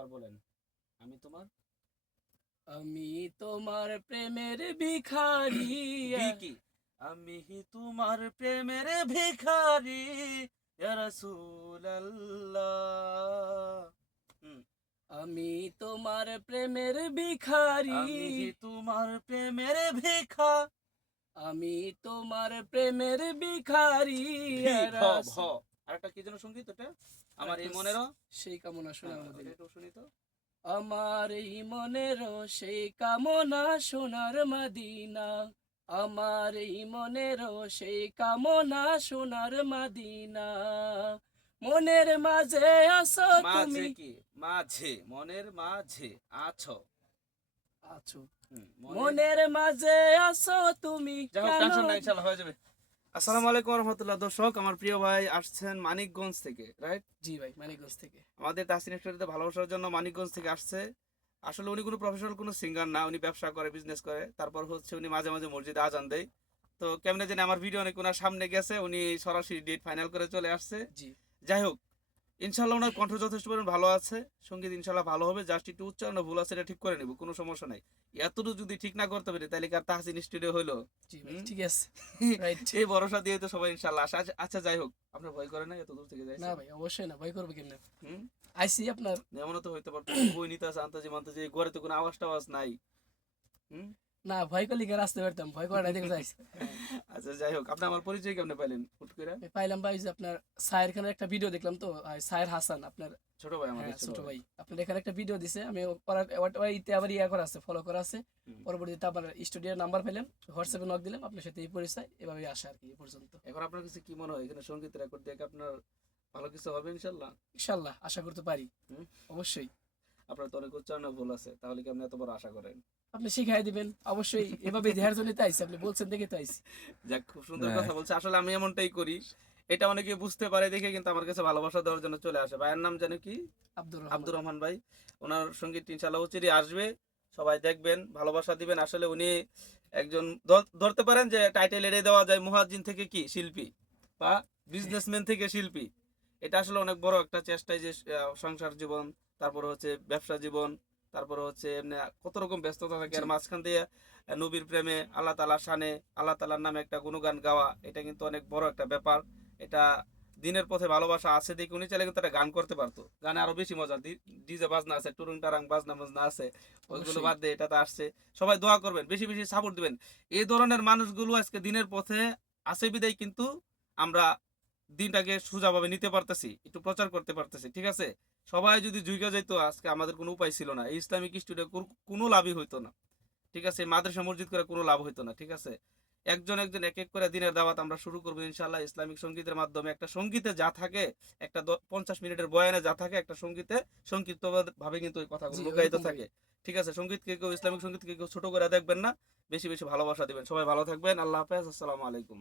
আবার বলেন। আমি তোমার? আমি তোমার প্রেমের ভিখারি। কি আমি তোমার প্রেমের ভিখারি আমি তোমার প্রেমের ভিখারি। তোমার প্রেমের ভিখা। আমি তোমার প্রেমের ভিখারি আরেকটা কি যেন সংগীত ওটা? আমার এই মনেরও? সেই কামনা শোনা হ্যাঁ, আমাদের। একটু শুনি তো। আমার এই মনের সেই কামনা সোনার মাদিনা। আমার এই মনের সেই কামনা সোনার মাদিনা। মনের মাঝে আছো মাঝে তুমি। কি? মাঝে মনের মাঝে আছো। আছো। মনের মাঝে আছো তুমি। কেন টেনশন নাই ইনশাআল্লাহ হয়ে যাবে। আসসালামু আলাইকুম রহমতুল্লাহ দর্শক আমার প্রিয় ভাই আসছেন মানিকগঞ্জ থেকে রাইট জি ভাই মানিকগঞ্জ থেকে। আমাদের তাসিন স্টোরিতে ভালোবাসার জন্য মানিকগঞ্জ থেকে আসছে। আসলে উনি কোনো প্রফেশনাল কোনো সিঙ্গার না উনি ব্যবসা করে বিজনেস করে। তারপর হচ্ছে উনি মাঝে মাঝে মসজিদে আজান দেয়। তো কেমনে জানি আমার ভিডিও অনেক ওনার সামনে গেছে উনি সরাসরি ডেট ফাইনাল করে চলে আসছে। জি। যাই হোক ইনশাল্লাহ ওনার কণ্ঠ যথেষ্ট পরিমাণ ভালো আছে সংগীত ইনশাল্লাহ ভালো হবে জাস্ট একটু উচ্চারণ ভুল আছে এটা ঠিক করে নেব কোনো সমস্যা নাই। এতটুকু যদি ঠিক না করতে পারি তাহলে কি আর তাহসিন স্টুডিও হইল? ঠিক আছে। রাইট এই ভরসা দিয়ে তো সবাই ইনশাল্লাহ আসে আচ্ছা- যাই হোক আপনার ভয় করে না এত দূর থেকে যাই না ভাই অবশ্যই না ভয় করবে কেন হুম? আইসি আপনার? এমনও তো হইতে পারতো বই নিতে আছে আনতে মানতে যে ঘরে তো কোনো আওয়াজ টাওয়াজ নাই। হুম? না ভয় করলে কি আসতে পারতাম? ভয় করা দেখে যাইছি আচ্ছা যাই হোক আপনি আমার পরিচয় কেমনে পাইলেন? হুট করে? পাইলাম ভাই যে আপনার সায়ের খানের একটা ভিডিও দেখলাম তো সায়ের হাসান আপনার ছোট ভাই আমাদের হ্যাঁ, ছোট ভাই। আপনার এখানে একটা ভিডিও দিছে আমি করার ওটা- ইতে আবার ইয়া করা আছে ফলো করা আছে। পরবর্তীতে আপনার স্টুডিওর নাম্বার পেলাম হোয়াটসঅ্যাপে নক দিলাম আপনার সাথে এই পরিচয় এভাবে আসা আর কি পর্যন্ত। এখন আপনার কাছে কি মনে হয়? এখানে সংগীত রেকর্ড দেখে আপনার ভালো কিছু হবে ইনশাল্লাহ? ইনশাল্লাহ আশা করতে পারি। অবশ্যই। আপনার তো অনেক উচ্চারণ ভুল আছে তাহলে কি আপনি এত বড় আশা করেন? আপনি শিখাই দিবেন অবশ্যই। এভাবে দেহার জন্য তো আইসি আপনি বলছেন দেখে তো আইসি যাক খুব সুন্দর হ্যাঁ। কথা বলছে। আসলে আমি এমনটাই করি এটা অনেকে বুঝতে পারে দেখে কিন্তু আমার কাছে ভালোবাসা দেওয়ার জন্য চলে আসে। ভাইয়ের নাম জানো কি? আব্দুর আব্দুর রহমান ভাই। ওনার সংগীত ইনশাল্লাহ উচিরই আসবে সবাই দেখবেন ভালোবাসা দিবেন। আসলে উনি একজন ধরতে পারেন যে টাইটেল এড়ে দেওয়া যায় মুহাজ্জিন থেকে কি? শিল্পী বা বিজনেসম্যান থেকে শিল্পী। এটা আসলে অনেক বড় একটা চেষ্টায় যে সংসার জীবন তারপরে হচ্ছে ব্যবসা জীবন তারপরে হচ্ছে এমনি কত রকম ব্যস্ততা থাকে। আর মাঝখান দিয়ে নবীর প্রেমে আল্লাহ তালার শানে আল্লাহ তালার নামে একটা গুণগান গাওয়া এটা কিন্তু অনেক বড় একটা ব্যাপার। এটা দিনের পথে ভালোবাসা আছে দেখে উনি চাইলে কিন্তু একটা গান করতে পারতো। গানে আরও বেশি মজা। ডিজে বাজনা আছে টুরুং টারাং বাজনা বাজনা আছে ওইগুলো বাদ দিয়ে এটাতে আসছে। সবাই দোয়া করবেন বেশি বেশি সাপোর্ট দিবেন। এই ধরনের মানুষগুলো আজকে দিনের পথে আছে বিদায় কিন্তু আমরা দিনটাকে সোজাভাবে নিতে পারতেছি একটু প্রচার করতে পারতেছি ঠিক আছে? সবাই যদি জুইকা যাইতো আজকে আমাদের কোনো উপায় ছিল না। এই ইসলামিক স্টুডিও কোনো লাভই হইতো না। ঠিক আছে? মাদ্রাসা মসজিদ করে কোনো লাভ হইতো না। ঠিক আছে? একজন একজন এক এক করে দিনের দাওয়াত আমরা শুরু করব ইনশাল্লাহ ইসলামিক সঙ্গীতের মাধ্যমে। একটা সঙ্গীতে যা থাকে একটা পঞ্চাশ মিনিটের বয়ানে যা থাকে একটা সঙ্গীতে সংক্ষিপ্ত ভাবে কিন্তু ওই কথাগুলো লুকায়িত থাকে। ঠিক আছে? সঙ্গীতকে কেউ ইসলামিক সঙ্গীতকে কেউ ছোট করে দেখবেন না বেশি বেশি ভালোবাসা দিবেন। সবাই ভালো থাকবেন। আল্লাহ হাফেজ। আসসালামু আলাইকুম।